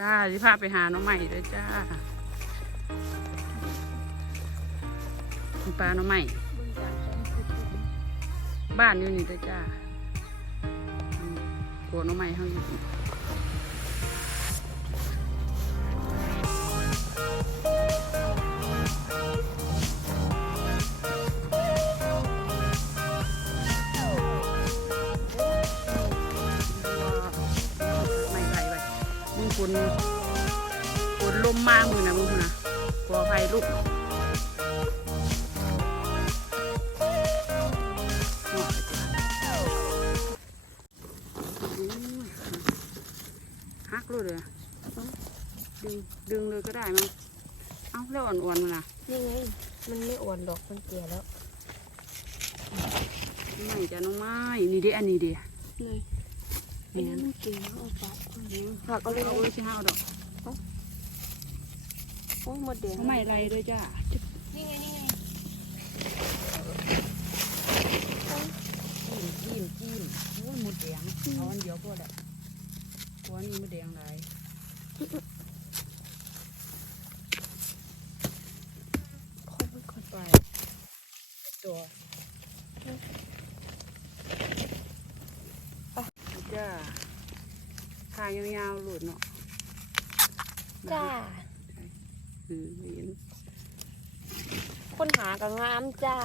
จ้าสิพาไปหาน้องใหม่ด้วยจ้าคุณปลาน้องใหม่ บ้านอยู่นี่ด้วยจ้ากลัวน้องใหม่เขาอยู่ มึงคุณคุณลมมากมือนะมึงคุณนะกลัวไฟลุกหัวไปจ้ะอุ้ยฮักเลยเลยอะดึงดึงเลยก็ได้มั้งเอ้าแล้วอ่อนๆมันล่ะนี่ไงมันไม่อ่อนดอกมันแก่แล้วไม่จ้ะน้องไม้นี่เด้อันนี้เด้นี่อันนี้มันเก่งแล้วเอาปาก หักเอาเลยเอานะไว้สิห้าเอาดอกโอ้ยหมดแดงน้องไม้ไรเลยจ้าจึ๊บนี่ไงนี่ไงจิ้มจิ้มจิ้มโอ้ยหมดแดงเอาอันเดียวพอแหละกลัวนี่หมดแดงไร ขอมันก่อน ไปไปตัวจ้าทางยาวๆหลุดเนาะ จ้า อืมเห็น คนหา กับงามจ้า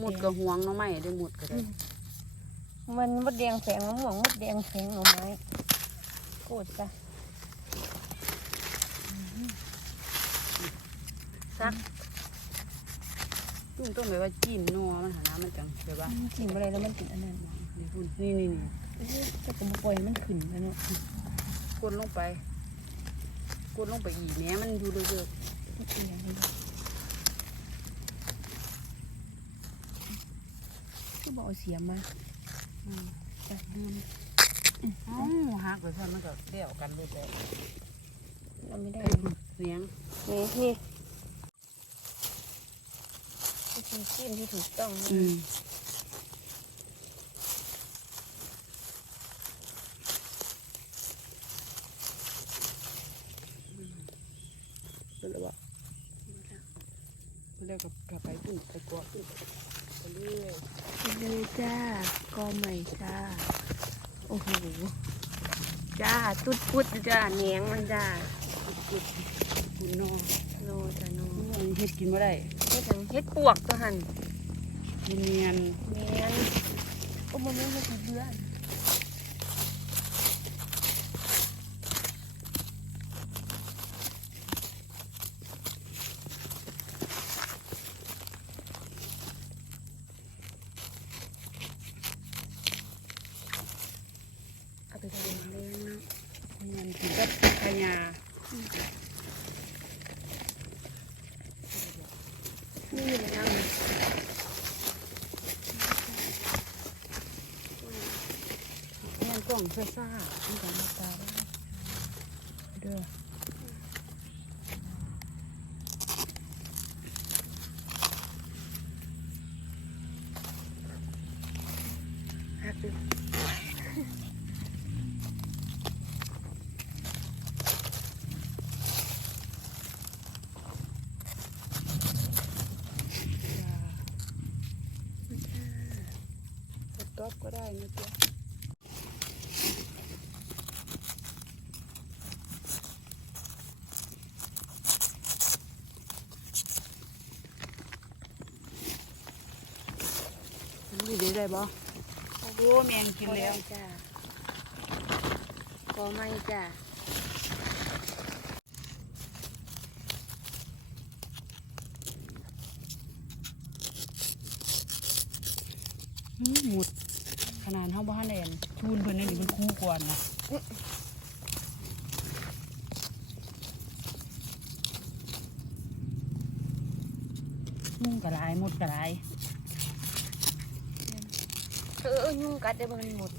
หมดกับห่วงเนาะไม่ได้หมดก็ได้ มันมดแดงแสงมะม่วงมดแดงแสงเอาไม้โกรธจ้ะ ตุ้งต้องแบบว่าจิ้มนัวมันหาน้ำมันจังแบบว่ากินอะไรแล้วมันกินอันนั้นนี่พุ่นนี่นี่นี่เอ้ยจะกระปล่อยมันขึ้นแล้วเนาะกดลงไปกดลงไปอีกแหม้มันอยู่เยอะมันเอียงเลยก็บอกเอาเสียมมาๆอืมแต่ลืมเอ้าหักไปซะมันก็เดี่ยวกันเลยแต่เราไม่ได้ไอ้พุ่นเนียงนี่นี่ วิธีจิ้มที่ถูกต้องนะอืมเป็นแล้วบ่ไม่ได้กับกลับไปพุ่นไปกอดพุ่นไปเรื่อยดูจ้าก็ใหม่จ้า โอ้โห จ้า ตุ๊ดพุดจ้าเนียงมันจ้ากุดคุณนอ โนจ้าโนอันนี้เฮ็ดกินบ่ได้เฮ็ดหยังเฮ็ดปวกตัวหันเนียนเนียนโอ้มันไม่เฮ็ดเบื่อ เอาไปทำเลี้ยงเนาะเนียนกินกับขยา นี่มันนั่ง เนียนกล่องเสื้อซ่าที่กันมาตาได้เด้อหักดูจ้าตบก็ได้นะจ๊ะ นี่ได้ได้บ่โอ้โหแมงกินแล้วจ้าก็ไม่จ้าอืมหมดขนาดเท่าบ้านแอนทูนเพิ่นนี่มันคู่กวนนะมุ่งกระไรหมดกระไรเออเออยุ่งกัดเดี๋ยวมันหมด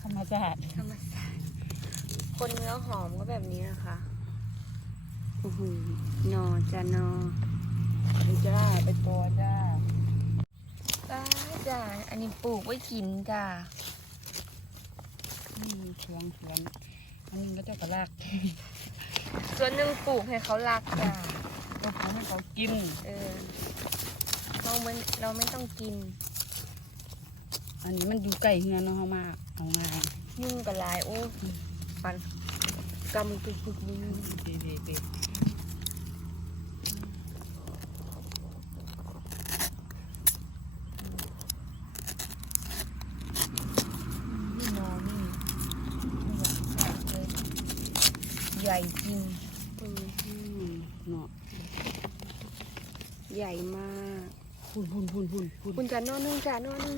ธรรมชาติธรรมศาสตร์คนเนื้อหอมก็แบบนี้นะคะโอ้โหนอจ้านอไปจ้าไปปอจ้าป้าจ้าอันนี้ปลูกไว้กินจ้านี่สวนสวนอันนี้ก็เจ้ากระลากส่วนหนึ่งปลูกให้เขารักจ้าก็ทำให้เขากิน เออเราไม่เราไม่ต้องกิน อันนี้มันอยู่ใกลเฮือนเนาะเฮามาเอาง่ายยุ่งกับลายโอ้ปันกำกุกกุกนี่เด็ดเด็ดเด็ดนี่นอนี่นี่แบบใหญ่จริงอืมเนาะใหญ่มากพุ่นพุ่นพุ่นพุ่นพุ่นคุณจ้านอนนึงจ้านอนึง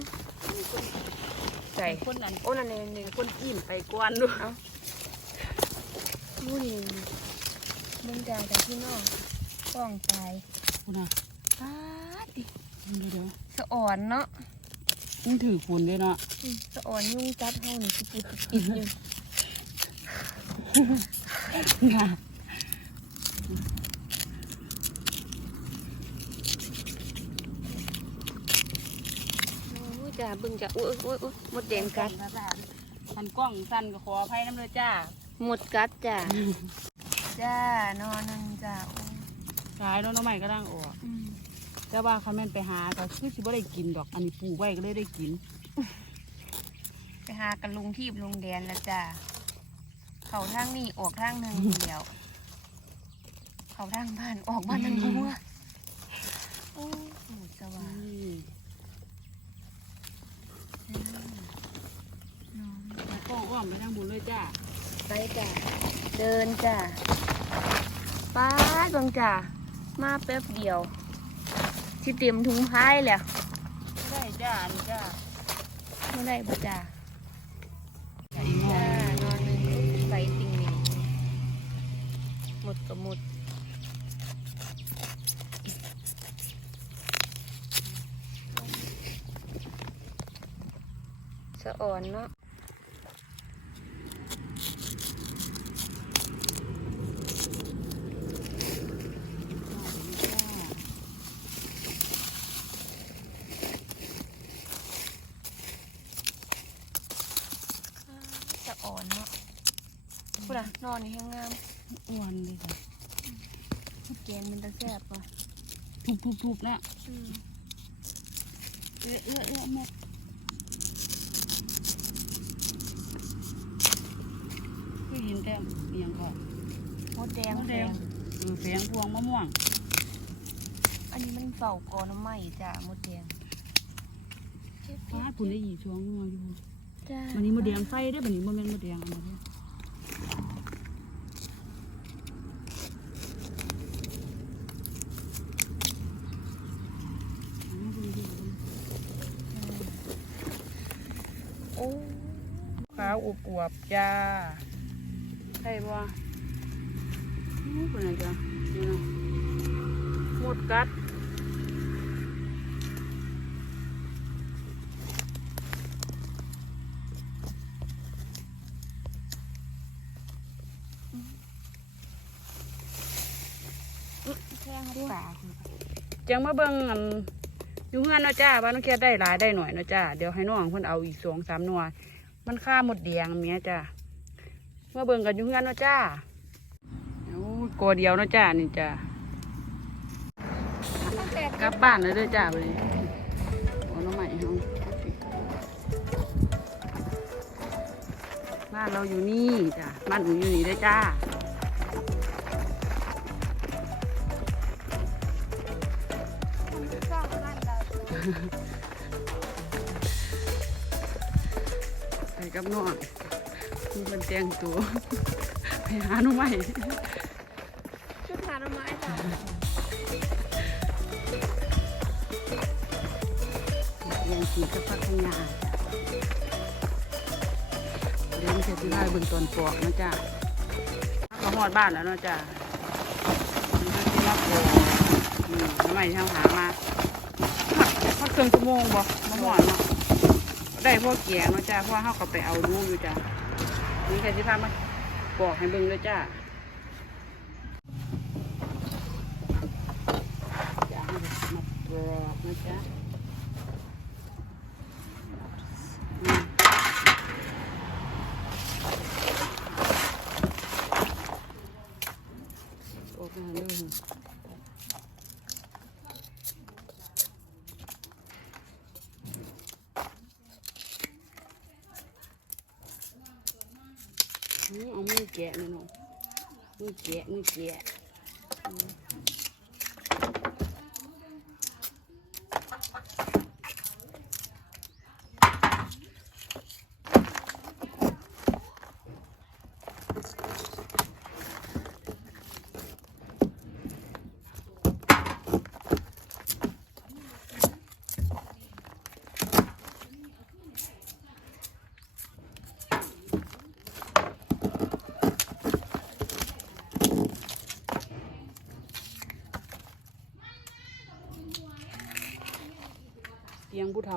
ใส่คนนั้นโอ้นั่นเองเนี่ยคนอิ่มไปกวนด้วยนู่นนี่เบิ่งจ้าจากที่นอกป้องตายคุณอะป้าดดิเดี๋ยวเดี๋ยวสะอ่อนเนาะมันถือคุณด้วยเนาะอืมสะอ่อนยุ่งจัดเฮานี่สิปิดปิดอยู่ค่ะ โอ้ย จ้าเบิ่งจ้าอุ้ยอุ้ยอุ้ยหมดแดงกัดมันกล้องสั้นก็ขออภัยน้ำเลยจ้าหมดกัดจ้าจ้านอนนึงจ้าโอ้ยขายแล้วน้องใหม่ก็ดังออกอืมแต่ว่าเขาแม่นไปหาก็คือสิบ่ได้กินดอก อันนี้ปลูกไว้ก็เลยได้กิน ไปหากันลุงที่ลุงแดนแล้วจ้าเขาทางนี้ออกทางหนึ่งเดียว เขาทางบ้านออกบ้านทางบัวโอ้ยโหสว่างน้อง แล้วก็อ้อมไปทางบุญเลยจ้าไปจ้ะเดินจ้ะป้าดเบังจ้ะมาแป๊บเดียวที่เตรียมถุงพายแหละได้จ้าอันนี้จ้าไม่ได้บ่จ้ะจ้าอีกหน่อจ้ายนอนหนึ่งใส่ติ่งหนึ่งหมดก็หมดสะอ่อนเนาะ อ่อนเนาะพูดอะนอนนี่แห้งงามอ้วนเลยจ้ะแกงมันจะแซ่บป่ะทุบๆๆนะเอื้อเอื้อเอื้อแม่คือเห็นแต่เอียงก่อนมดแดงมดแดงเออแฝงพวงมะม่วง อันนี้มันเฝ้ากอน้ำไหม้จ้ามดแดงฟ้าคุณได้ยีช่วงงัวอยู่ จ้าวันนี้มดแดงไฟได้อบันนี้โมเมนมดแดงเอามาเด้อโอ้ขาวอวบอวบๆจ้าใช่บ่อู้เป็นไงจ้ะนี่นะหมดกัด ปากจังมาเบิ่งอันอยู่เฮือนเนาะจ้าว่าน้องแค่ได้หลายได้หน่อยเนาะจ้าเดี๋ยวให้น้องเพิ่นเอาอีกสองสามหน่วยมันค่าหมดแดงเมียจ้ามาเบิ่งกันอยู่เฮือนเนาะจ้าโอ้ยกอเดียวเนาะจ้านี่จ้ากลับบ้านเลยเด้อจ้าไปเลยโอ้น้องใหม่เฮาบ้านเราอยู่นี่จ้าบ้านหนูอยู่นี่เด้อจ้า ไปกับน้องมีคนแต่งตัว ไปหาหน่อไม้ชุดหาดอกไม้จ้ะเรียนสีกับพักงานเรียนเสร็จที่ได้เบนตอนปอกนะจ๊ะมาหอดบ้านแล้วเนาะจ้ะมีเรื่องที่รับโบนี่หน่อไม้ที่เขาหามาพัก เครื่องชั่วโมงบ่มาหอดเนาะได้พวกแกงเนาะจ้าเพราะว่าเขาก็ไปเอาดูอยู่จ้านี่แค่ที่พามาบอกให้เบิ่งเลยจ้าจะให้มาปอกนะจ้าอืมปอกมาเลยอืม เอามือแกะเลยเนาะมือแกะมือแกะ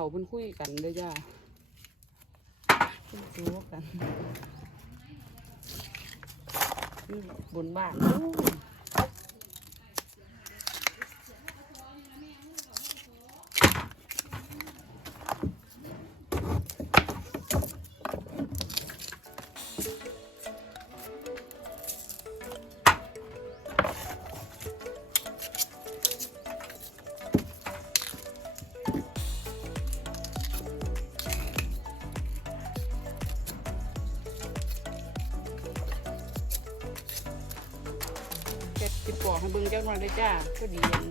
าเพิ่นคุยกันเด้อจ้าเพิ่นจูกันนี่บนบ้าน อกให้เบิ่งจักเลยจ้าก็ดีอัน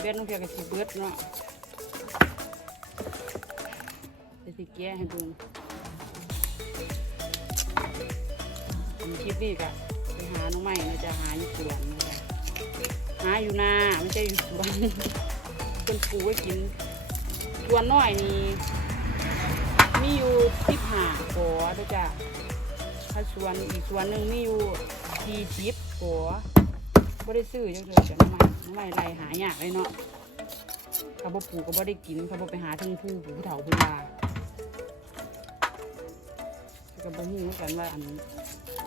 เบ็ดน้องแกก็สิเบิดเนาะเดี๋ยวสิแกะให้เบิ่งอันคลิปนี้ก็ไปหาน้องใหม่นะจะหาอยู่สวนนะหาอยู่นาไม่ใช่อยู่สวนเป็นปูไว้กินสวนน้อยนี่มีอยู่สิบห้าขอด้อจ้ะถ้าสวนอีกสวนหนึ่งมีอยู่ทีจิบหัว บ่ได้ซื้อเยอะเลยจะน้ำมัน้ำใหม่ไรหายากเลยเนาะเขาบ่ปลูกก็บ่ได้กินเขาบ่ไปหาทึงผู้ผู้เฒ่าผู้ลาก็บ่ฮู้เหมือนกันว่าอัน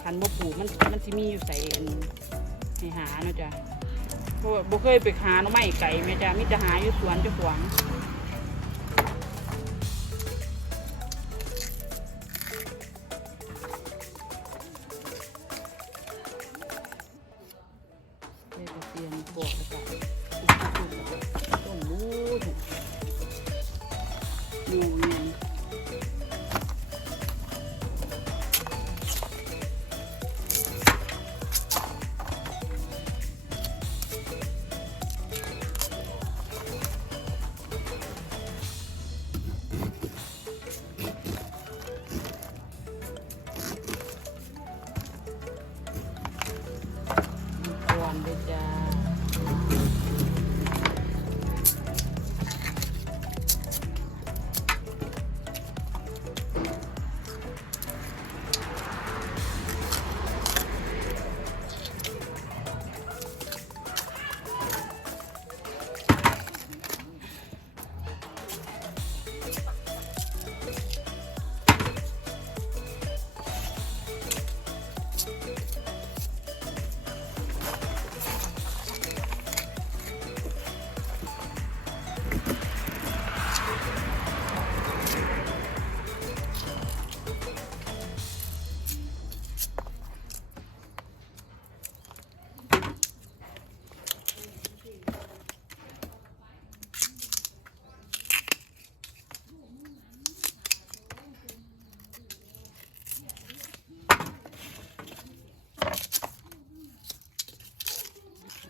คันบ่ปลูกมันมันสิมีอยู่ใส่อันให้หาเนาะจ้ะเพราะว่าบ่เคยไปหาหน้ำใหม่ไก่แม่จ้ะมีแต่หาอยู่สวนเจ้าของ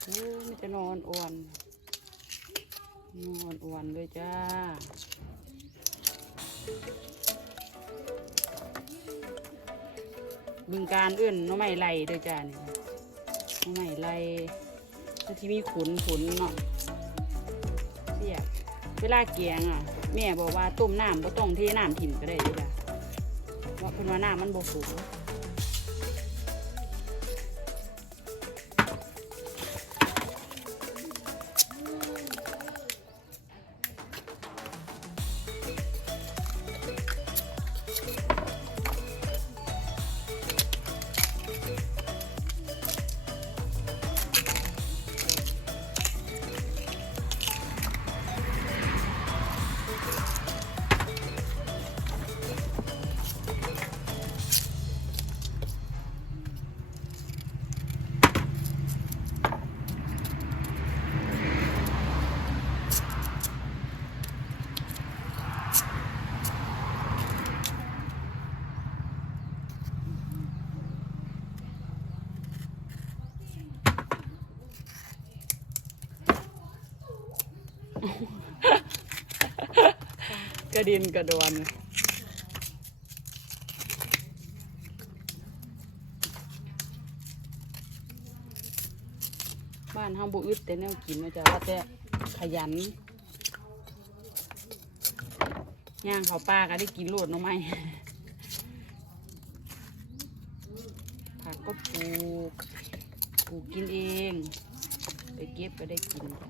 โอ้มันจะนอนอ่อนนอนอ่อนเลยจ้าบึงการเอื้อนน้องไม่ไรเด้อจ้านี่น้องไม่ไรที่มีขุนขุนเนาะเสียบเวลาเกียงอะ แม่บอกว่าต้มน้ำก็ต้องเทน้ำถิ่มก็ได้เด้อจ้ะเพราะเพิ่นว่าน้ำมันบ่สูง ดินกระดอนบ้านเฮาบ่อึดแต่แนวกินนะจ๊ะว่าแต่ขยันย่างเขาป้าก็ได้กินโลดเนาะไหมผักก็ปลูกปลูกกินเอง ไปเก็บก็ได้กินจ้ะ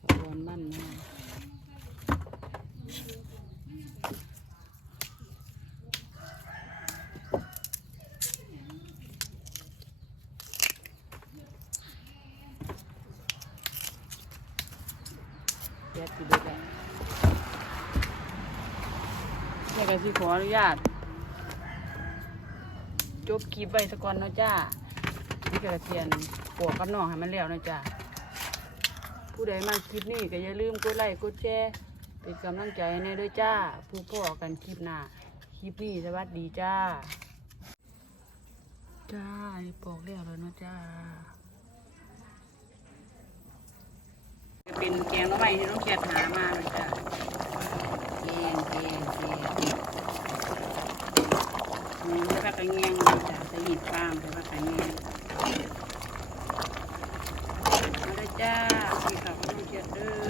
สะออนมันมากแยกสิเบิดแล้ว แยกกันสิขออนุญาต จบคลิปไว้สะก่อนเนาะจ้านี่กระเทียนปวกกับน้องให้มันแล้วเนาะจ้าผู้ใดมาคลิปนี้ก็อย่าลืมกดไลค์กดแชร์เป็นกำลังใจให้แน่ด้วยจ้า ผู้พ่อกันคลิปหน้าคลิปนี้สวัสดีจ้า จ้าปอกแล้วแล้วเนาะจ้าจะเป็นแกงน้ำไม้ที่ต้องแคดหามาเลยจ้า งแกงแกงหนูไม่ว่ากรเงียงเลยจ้ะจะหยิบฟางแต่ว่ากรเงียงมาเจ้าขับรถเดเด้